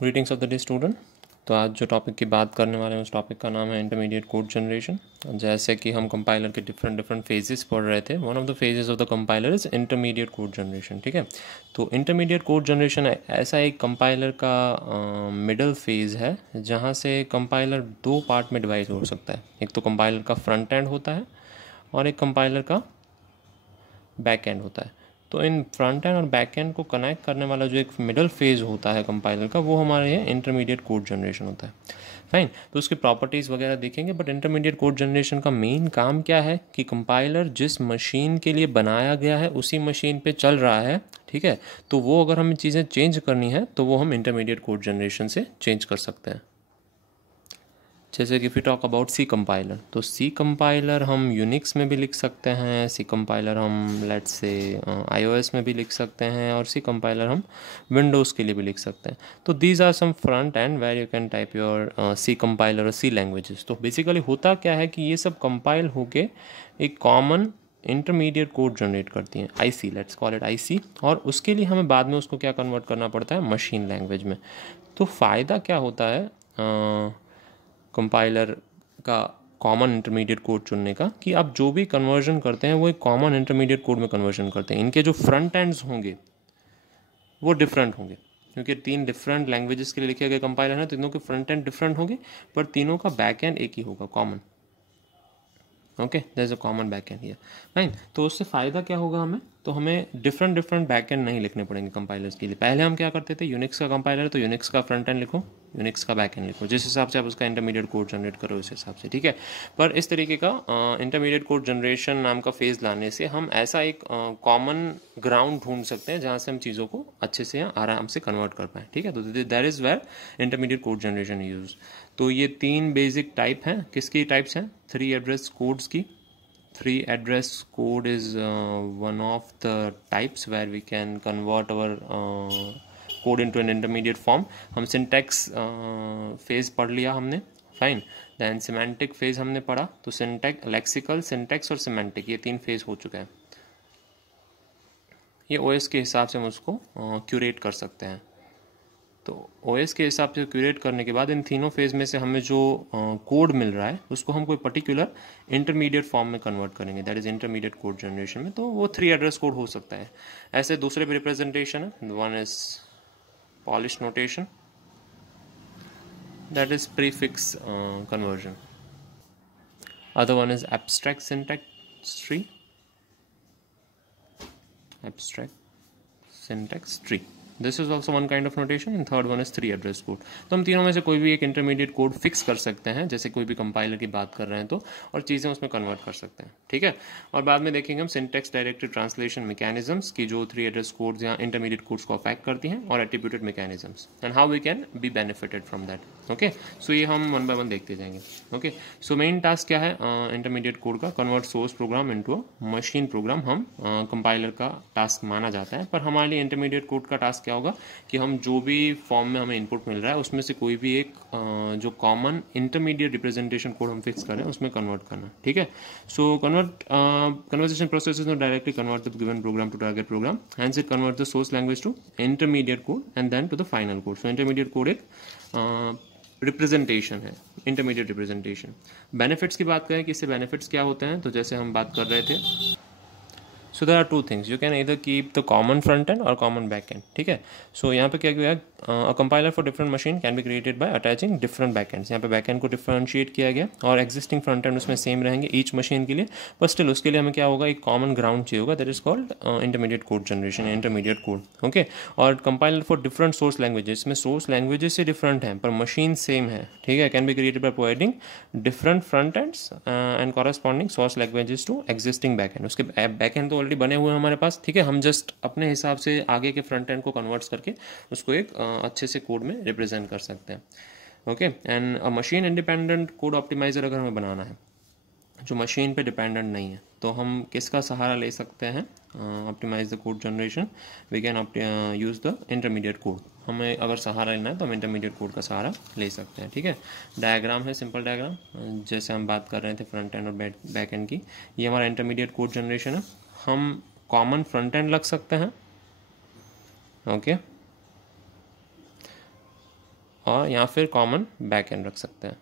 Greetings of the day student. तो आज जो टॉपिक की बात करने वाले हैं उस टॉपिक का नाम है इंटरमीडिएट कोड जनरेशन। जैसे कि हम कंपाइलर के डिफरेंट फेजेस पढ़ रहे थे, one of the phases of the compiler is intermediate code generation. ठीक है, तो इंटरमीडिएट कोड जनरेशन ऐसा एक कंपाइलर का मिडल फेज है जहाँ से कंपाइलर दो पार्ट में डिवाइड हो सकता है। एक तो कंपाइलर का फ्रंट एंड होता है और एक कंपाइलर का बैक एंड होता है। तो इन फ्रंट एंड और बैक एंड को कनेक्ट करने वाला जो एक मिडल फेज होता है कंपाइलर का, वो हमारे यहाँ इंटरमीडिएट कोड जनरेशन होता है। फाइन, तो उसकी प्रॉपर्टीज़ वगैरह देखेंगे। बट इंटरमीडिएट कोड जनरेशन का मेन काम क्या है कि कंपाइलर जिस मशीन के लिए बनाया गया है उसी मशीन पे चल रहा है। ठीक है, तो वो अगर हमें चीज़ें चेंज करनी है तो वो हम इंटरमीडिएट कोड जनरेशन से चेंज कर सकते हैं। जैसे कि we talk about C compiler, तो सी कंपाइलर हम यूनिक्स में भी लिख सकते हैं, सी कंपाइलर हम लेट्स से iOS में भी लिख सकते हैं, और सी कंपाइलर हम विंडोज़ के लिए भी लिख सकते हैं। तो these are some front end where you can type your C compiler और सी लैंग्वेजेस। तो बेसिकली होता क्या है कि ये सब कंपाइल होके एक कॉमन इंटरमीडिएट कोड जनरेट करती हैं, IC, let's call it IC, और उसके लिए हमें बाद में उसको क्या कन्वर्ट करना पड़ता है, मशीन लैंग्वेज में। तो फ़ायदा क्या होता है कंपाइलर का कॉमन इंटरमीडिएट कोड चुनने का, कि आप जो भी कन्वर्जन करते हैं वो एक कॉमन इंटरमीडिएट कोड में कन्वर्जन करते हैं। इनके जो फ्रंट एंड्स होंगे वो डिफरेंट होंगे, क्योंकि तीन डिफरेंट लैंग्वेजेस के लिए लिखे गए कंपाइलर हैं, तीनों के फ्रंट एंड डिफरेंट होंगे, पर तीनों का बैक एंड एक ही होगा, common. Okay, there is a common back end here. Fine, तो उससे फ़ायदा क्या होगा हमें, तो हमें डिफरेंट बैक एंड नहीं लिखने पड़ेंगे कंपाइलर्स के लिए। पहले हम क्या करते थे, यूनिक्स का कंपाइलर है तो यूनिक्स का फ्रंट एंड लिखो, यूनिक्स का बैक एंड लिखो, जिस हिसाब से आप उसका इंटरमीडिएट कोड जनरेट करो उस हिसाब से। ठीक है, पर इस तरीके का इंटरमीडिएट कोड जनरेशन नाम का फेज़ लाने से हम ऐसा एक कॉमन ग्राउंड ढूंढ सकते हैं जहाँ से हम चीज़ों को अच्छे से आराम से कन्वर्ट कर पाएँ। ठीक है, तो that is where intermediate code generation use. तो ये तीन बेसिक टाइप हैं। किसकी टाइप्स हैं? 3 एड्रेस कोड्स की। 3 address code is one of the types where we can convert our code into an intermediate form. हम syntax phase पढ़ लिया हमने, फाइन। देन सिमेंटिक फेज हमने पढ़ा, तो सिंटैक्स, लेक्सिकल, सिंटैक्स और सिमेंटिक, ये 3 फेज हो चुका है। ये ओएस के हिसाब से हम उसको क्यूरेट कर सकते हैं। तो ओएस के हिसाब से क्यूरेट करने के बाद इन तीनों फेज में से हमें जो कोड मिल रहा है उसको हम कोई पर्टिकुलर इंटरमीडिएट फॉर्म में कन्वर्ट करेंगे, that is intermediate code generation में। तो वो 3 एड्रेस कोड हो सकता है। ऐसे दूसरे भी रिप्रेजेंटेशन है, one is polish notation, that is prefix conversion, other one is abstract syntax tree, abstract syntax tree, this is also one kind of notation, and third one is 3 address code. तो हम तीनों में से कोई भी एक intermediate code fix कर सकते हैं, जैसे कोई भी कंपाइलर की बात कर रहे हैं तो, और चीज़ें उसमें कन्वर्ट कर सकते हैं। ठीक है, और बाद में देखेंगे हम सिंटेक्स डायरेक्टेड ट्रांसलेशन मैकेनिज्म्स की, जो 3 एड्रेस कोड्स या इंटरमीडिएट कोड्स को अफेक्ट करती हैं, और attributed mechanisms, and how we can be benefited from that. Okay, so ये हम वन बाय वन देखते जाएंगे। ओके, सो मेन टास्क क्या है इंटरमीडिएट कोड का? Convert source program into a machine program हम कंपाइलर का टास्क माना जाता है। पर हमारे लिए इंटरमीडिएट कोड का टास्क क्या होगा कि हम जो भी फॉर्म में हमें इनपुट मिल रहा है उसमें से कोई भी एक जो कॉमन इंटरमीडिएट रिप्रेजेंटेशन कोड हम फिक्स करें उसमें कन्वर्ट करना। ठीक है, so conversation process is not directly convert the given program to target program, hence it convert the source language to intermediate code and then to the final code. So intermediate code एक representation है, intermediate representation. Benefits की बात करें कि इससे benefits क्या होते हैं, तो जैसे हम बात कर रहे थे, so there are 2 things, you can either keep the common front end और कॉमन बैक एंड। ठीक है, सो यहाँ पे क्या किया, a compiler for different machine can be created by attaching different back ends. यहाँ पे बैक एंड को डिफरेंशिएट किया गया, और एग्जिस्टिंग फ्रंट एंड उसमें सेम रहेंगे ईच मशीन के लिए, पर स्टिल उसके लिए हमें क्या होगा, एक कॉमन ग्राउंड चाहिए होगा, that is called intermediate code generation, intermediate code. Okay, और compiler for different source languages, में सोर्स लैंग्वेजेस से डिफरेंट हैं पर मशीन सेम है। ठीक है, can be created by providing different front ends and corresponding source languages to existing back end. उसके back end तो ऑलरेडी बने हुए हैं हमारे पास। ठीक है, हम जस्ट अपने हिसाब से आगे के फ्रंट एंड को कन्वर्ट्स करके उसको एक अच्छे से कोड में रिप्रेजेंट कर सकते हैं। Okay, and machine independent code optimiser अगर हमें बनाना है जो मशीन पे डिपेंडेंट नहीं है, तो हम किसका सहारा ले सकते हैं optimise the code generation? We can use the intermediate code. हमें अगर सहारा लेना है तो हम इंटरमीडिएट कोड का सहारा ले सकते हैं। ठीक है, डायग्राम है, सिंपल डायग्राम, जैसे हम बात कर रहे थे फ्रंट एंड और बैक एंड की, ये हमारा इंटरमीडिएट कोड जनरेशन है। हम कॉमन फ्रंट एंड लग सकते हैं, ओके, और या फिर कॉमन बैक एंड रख सकते हैं।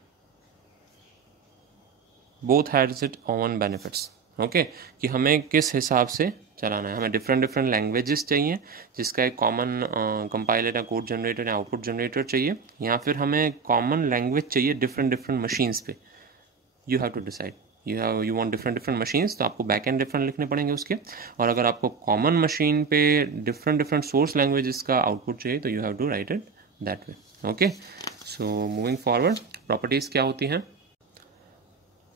Both has it own benefits. Okay, कि हमें किस हिसाब से चलाना है। हमें डिफरेंट डिफरेंट लैंग्वेजेस चाहिए जिसका एक कॉमन कंपाइलर या कोड जनरेटर या आउटपुट जनरेटर चाहिए, या फिर हमें कॉमन लैंग्वेज चाहिए डिफरेंट डिफरेंट मशीन्स पे। You have to decide, you want different different machines, तो आपको बैक एंड डिफरेंट लिखने पड़ेंगे उसके। और अगर आपको कॉमन मशीन पे डिफरेंट डिफरेंट सोर्स लैंग्वेजेस का आउटपुट चाहिए तो you have to write it that way. Okay, so moving forward, properties क्या होती हैं।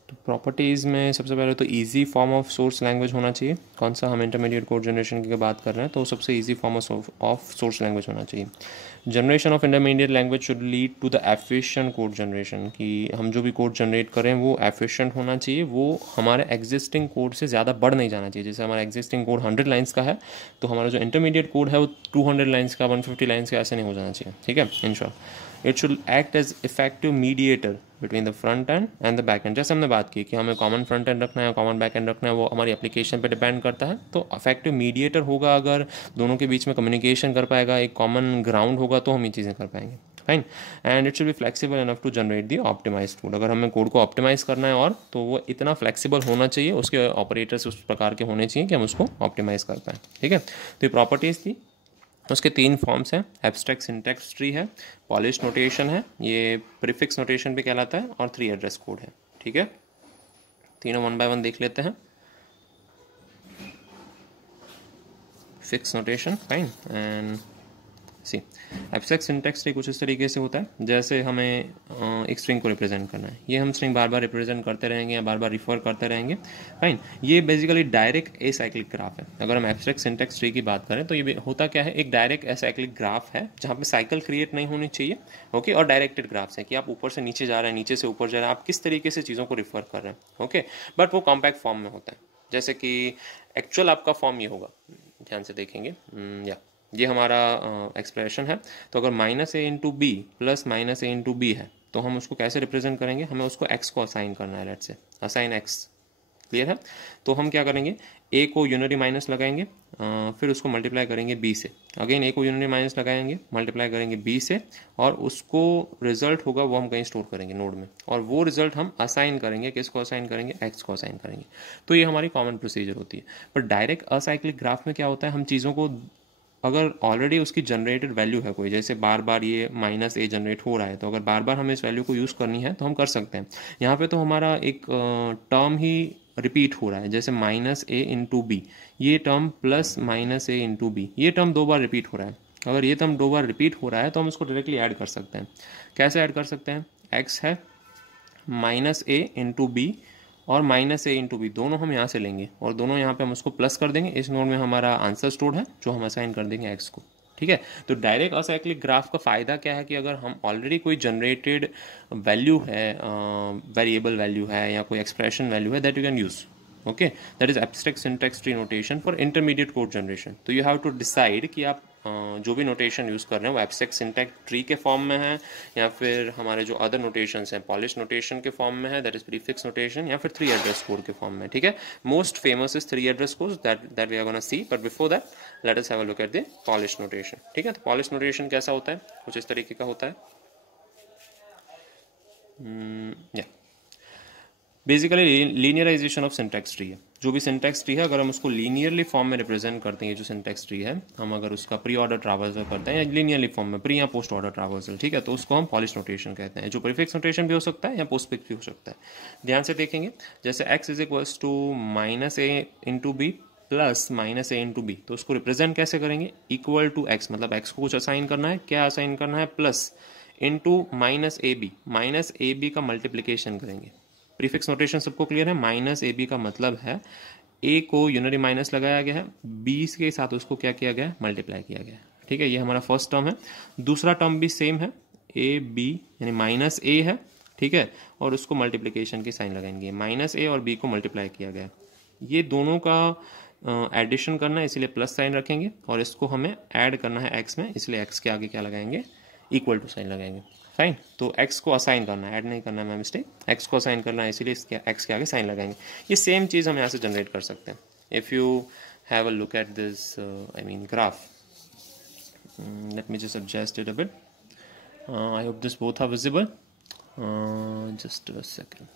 तो प्रॉपर्टीज़ में सबसे पहले तो easy form of source language होना चाहिए। कौन सा, हम इंटरमीडिएट कोड जनरेशन की बात कर रहे हैं तो सबसे easy form of source language होना चाहिए। Generation of intermediate language should lead to the efficient code generation, कि हम जो भी कोड जनरेट करें वो एफिशिएंट होना चाहिए, वो हमारे एग्जिस्टिंग कोड से ज़्यादा बढ़ नहीं जाना चाहिए। जैसे हमारा एग्जिस्टिंग कोड 100 लाइन्स का है तो हमारा जो इंटरमीडिएट कोड है वो 200 लाइन्स का, 150 लाइन्स का ऐसे नहीं हो जाना चाहिए। ठीक है, in short it should act as effective mediator between the front end and the back end. जैसे हमने बात की कि हमें कॉमन फ्रंट एंड रखना है, कॉमन बैक एंड रखना है, वो हमारी एप्लीकेशन पे डिपेंड करता है। तो इफेक्टिव मीडिएटर होगा अगर दोनों के बीच में कम्युनिकेशन कर पाएगा, एक कॉमन ग्राउंड होगा तो हम ये चीज़ें कर पाएंगे। Fine, and it should be flexible enough to generate the optimised code. अगर हमें कोड को ऑप्टिमाइज़ करना है और तो वो इतना फ्लेक्सिबल होना चाहिए, उसके ऑपरेटर्स उस प्रकार के होने चाहिए कि हम उसको ऑप्टिमाइज़ कर पाएँ। ठीक है, तो ये प्रॉपर्टीज़ थी। उसके 3 फॉर्म्स हैं, एब्स्ट्रैक्ट सिंटैक्स ट्री है, पॉलिश नोटेशन है, ये प्रीफिक्स नोटेशन भी कहलाता है, और 3 एड्रेस कोड है। ठीक है, तीनों 1 बाय 1 देख लेते हैं। Fix notation, fine, and see abstract syntax tree कुछ इस तरीके से होता है जैसे हमें एक स्ट्रिंग को रिप्रेजेंट करना है। ये हम स्ट्रिंग बार बार रिप्रेजेंट करते रहेंगे या बार बार रिफर करते रहेंगे। फाइन, ये बेसिकली डायरेक्ट एसाइक्लिक ग्राफ है। अगर हम एब्स्ट्रैक्ट सिंटैक्स ट्री की बात करें तो ये होता क्या है, एक डायरेक्ट एसाइक्लिक ग्राफ है जहाँ पे साइकिल क्रिएट नहीं होनी चाहिए। ओके, और डायरेक्टेड ग्राफ्स है कि आप ऊपर से नीचे जा रहे हैं, नीचे से ऊपर जा रहे हैं, आप किस तरीके से चीज़ों को रिफर कर रहे हैं। ओके, बट वो कॉम्पैक्ट फॉर्म में होता है। जैसे कि एक्चुअल आपका फॉर्म ये होगा, ध्यान से देखेंगे, या ये हमारा एक्सप्रेशन है। तो अगर -a into b plus -a into b है तो हम उसको कैसे रिप्रेजेंट करेंगे, हमें उसको x को असाइन करना है। Let's say assign x, clear है। तो हम क्या करेंगे, a को यूनिटी माइनस लगाएंगे, फिर उसको मल्टीप्लाई करेंगे b से, अगेन a को यूनिटी माइनस लगाएंगे, मल्टीप्लाई करेंगे b से, और उसको रिजल्ट होगा वो हम कहीं स्टोर करेंगे नोड में, और वो रिजल्ट हम असाइन करेंगे, किसको असाइन करेंगे, x को असाइन करेंगे। तो ये हमारी कॉमन प्रोसीजर होती है। पर डायरेक्ट असाइक्लिक ग्राफ में क्या होता है, हम चीज़ों को अगर ऑलरेडी उसकी जनरेटेड वैल्यू है कोई, जैसे बार बार ये -a जनरेट हो रहा है, तो अगर बार बार हमें इस वैल्यू को यूज़ करनी है तो हम कर सकते हैं। यहाँ पे तो हमारा एक टर्म ही रिपीट हो रहा है, जैसे -a इंटू बी, ये term plus -a into b, ये टर्म 2 बार रिपीट हो रहा है। अगर ये टर्म 2 बार रिपीट हो रहा है तो हम इसको डायरेक्टली ऐड कर सकते हैं। कैसे ऐड कर सकते हैं, x है -a इंटू बी और -a इंटू बी, दोनों हम यहाँ से लेंगे और दोनों यहाँ पे हम उसको प्लस कर देंगे। इस नोड में हमारा आंसर स्टोर्ड है जो हम असाइन कर देंगे x को। ठीक है, तो डायरेक्ट असाइक्लिक ग्राफ का फ़ायदा क्या है कि अगर हम ऑलरेडी कोई जनरेटेड वैल्यू है, वेरिएबल वैल्यू है या कोई एक्सप्रेशन वैल्यू है, that you can use. Okay, that is abstract syntax tree notation for intermediate code generation. तो यू हैव टू डिसाइड कि आप जो भी नोटेशन यूज़ कर रहे हैं वो एब्स्ट्रैक्ट सिंटैक्स ट्री के फॉर्म में है, या फिर हमारे जो अदर नोटेशंस हैं पॉलिश नोटेशन के फॉर्म में है, दैट इज प्रीफिक्स नोटेशन, या फिर 3 एड्रेस कोड के फॉर्म में। ठीक है, most famous is 3 address code that we are gonna see, but before that let us have a look at the Polish notation. ठीक है, तो पॉलिश नोटेशन कैसा होता है, कुछ इस तरीके का होता है। या basically linearisation of syntax tree है। जो भी सिंटैक्स ट्री है अगर हम उसको लीनियरली फॉर्म में रिप्रेजेंट करते हैं, जो सिंटैक्स ट्री है, हम अगर उसका प्री ऑर्डर ट्रावर्सल करते हैं या लीनियरली फॉर्म में, प्री या पोस्ट ऑर्डर ट्रावर्सल, ठीक है, तो उसको हम पॉलिश नोटेशन कहते हैं। जो प्रीफिक्स नोटेशन भी हो सकता है या पोस्टफिक्स भी हो सकता है। ध्यान से देखेंगे, जैसे x is equals to -a into b plus -a into b, तो उसको रिप्रेजेंट कैसे करेंगे, इक्वल टू x, मतलब x को कुछ असाइन करना है, क्या असाइन करना है, प्लस इंटू -ab का मल्टीप्लीकेशन करेंगे। प्रीफिक्स नोटेशन सबको क्लियर है, -ab का मतलब है a को यूनरी माइनस लगाया गया है, b के साथ उसको क्या किया गया है, मल्टीप्लाई किया गया है। ठीक है, ये हमारा फर्स्ट टर्म है। दूसरा टर्म भी सेम है, ab यानी -a है, ठीक है, और उसको मल्टीप्लिकेशन की साइन लगाएंगे, -a और b को मल्टीप्लाई किया गया। ये दोनों का एडिशन करना है इसलिए प्लस साइन रखेंगे, और इसको हमें ऐड करना है x में, इसलिए x के आगे क्या लगाएंगे, इक्वल टू साइन लगाएंगे। फाइन, तो x को असाइन करना है, ऐड नहीं करना है, मैं मिस्टेक, x को असाइन करना है इसीलिए इसके x के आगे साइन लगाएंगे। ये सेम चीज़ हम यहाँ से जनरेट कर सकते हैं। If you have a look at this I mean graph, let me just adjust it a bit. I hope this both are visible. Just a second.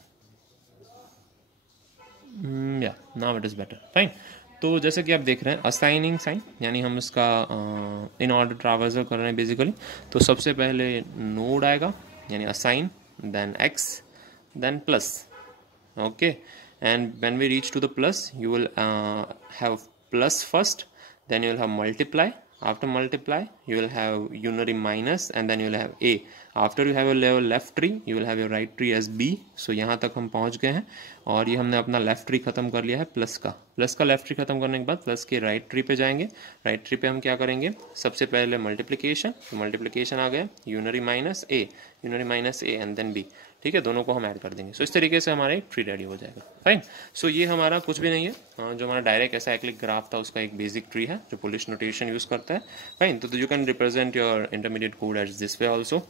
Yeah, now it is better. Fine. तो जैसे कि आप देख रहे हैं assigning sign, यानी हम इसका इन ऑर्डर ट्रावर्सल कर रहे हैं बेसिकली। तो सबसे पहले नोड आएगा यानी assign, then x, then plus. Okay, and when we reach to the plus you will have plus first, then you will have multiply. After multiply you will have unary minus and then you will have a. After you have a left tree you will have your right tree as b. So यहाँ तक हम पहुँच गए हैं और ये हमने अपना लेफ्ट ट्री खत्म कर लिया है प्लस का लेफ्ट ट्री खत्म करने के बाद प्लस के राइट ट्री पे जाएंगे। राइट ट्री पे हम क्या करेंगे, सबसे पहले मल्टीप्लिकेशन, तो मल्टीप्लिकेशन आ गया unary minus a and then b. ठीक है, दोनों को हम ऐड कर देंगे। सो इस तरीके से हमारा एक ट्री रेडी हो जाएगा। फाइन। सो ये हमारा कुछ भी नहीं है, जो हमारा डायरेक्ट एसाइक्लिक ग्राफ था उसका एक बेसिक ट्री है जो पुलिश नोटेशन यूज करता है। फाइन, तो you can represent your intermediate code as this way also.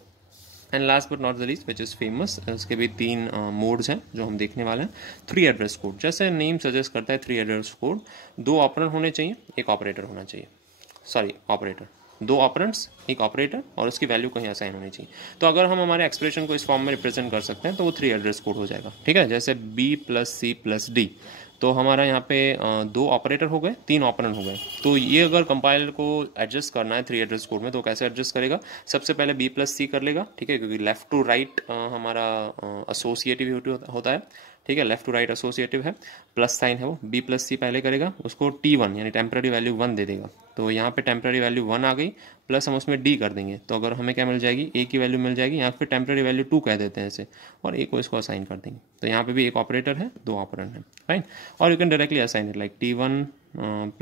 And last but not the least which is famous, उसके भी 3 मोड्स हैं जो हम देखने वाले हैं। 3 एड्रेस कोड, जैसे नेम सजेस्ट करता है 3 एड्रेस कोड, 2 ऑपरेंड होने चाहिए, एक ऑपरेटर होना चाहिए, सॉरी ऑपरेटर, 2 ऑपरेंड्स, एक ऑपरेटर और उसकी वैल्यू कहीं असाइन होनी चाहिए। तो अगर हम हमारे एक्सप्रेशन को इस फॉर्म में रिप्रेजेंट कर सकते हैं तो वो 3 एड्रेस कोड हो जाएगा। ठीक है, जैसे b + c + d, तो हमारा यहाँ पे 2 ऑपरेटर हो गए, 3 ऑपरेंड हो गए। तो ये अगर कंपाइलर को एडजस्ट करना है 3 एड्रेस कोड में तो कैसे एडजस्ट करेगा, सबसे पहले b + c कर लेगा। ठीक है, क्योंकि लेफ्ट टू राइट हमारा एसोसिएटिव होता है। ठीक है, लेफ्ट टू राइट एसोसिएटिव है, प्लस साइन है वो, b + c पहले करेगा, उसको t1 यानी टेम्पररी वैल्यू 1 दे देगा। तो यहाँ पे टेम्पररी वैल्यू 1 आ गई, प्लस हम उसमें d कर देंगे। तो अगर हमें क्या मिल जाएगी, a की वैल्यू मिल जाएगी, या फिर टेम्पररी वैल्यू 2 कह देते हैं इसे, और a को इसको असाइन कर देंगे। तो यहाँ पे भी एक ऑपरेटर है, 2 ऑपरेंड है। फाइन, और you can directly assign it like t1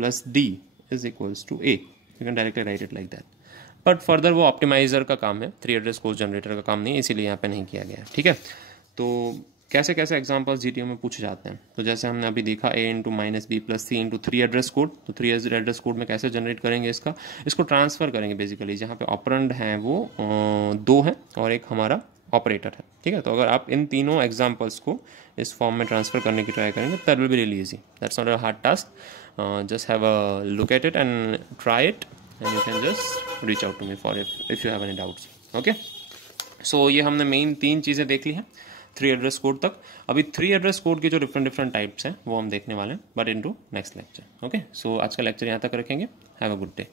+ d = a। You can directly right it like that. But further वो ऑप्टिमाइजर का काम है, 3 एड्रेस कोड जनरेटर का काम नहीं है, इसीलिए यहाँ पे नहीं किया गया है। ठीक है, तो कैसे कैसे एग्जांपल्स जीटीओ में पूछे जाते हैं, तो जैसे हमने अभी देखा a × -b + c × 3 address code. तो 3 एड्रेस कोड में कैसे जनरेट करेंगे इसको ट्रांसफ़र करेंगे बेसिकली, जहाँ पे ऑपरेंड हैं वो 2 हैं और एक हमारा ऑपरेटर है। ठीक है, तो अगर आप इन तीनों एग्जांपल्स को इस फॉर्म में ट्रांसफ़र करने की ट्राई करेंगे that will be really easy, that's not a hard task. Just have a look at it and try it and you can just reach out to me for if you have any doubts. Okay, so ये हमने main 3 चीज़ें देख ली हैं 3 address code तक। अभी 3 address code के जो different types हैं वो हम देखने वाले हैं, but into next lecture. Okay, so आज का लेक्चर यहाँ तक रखेंगे। Have a good day.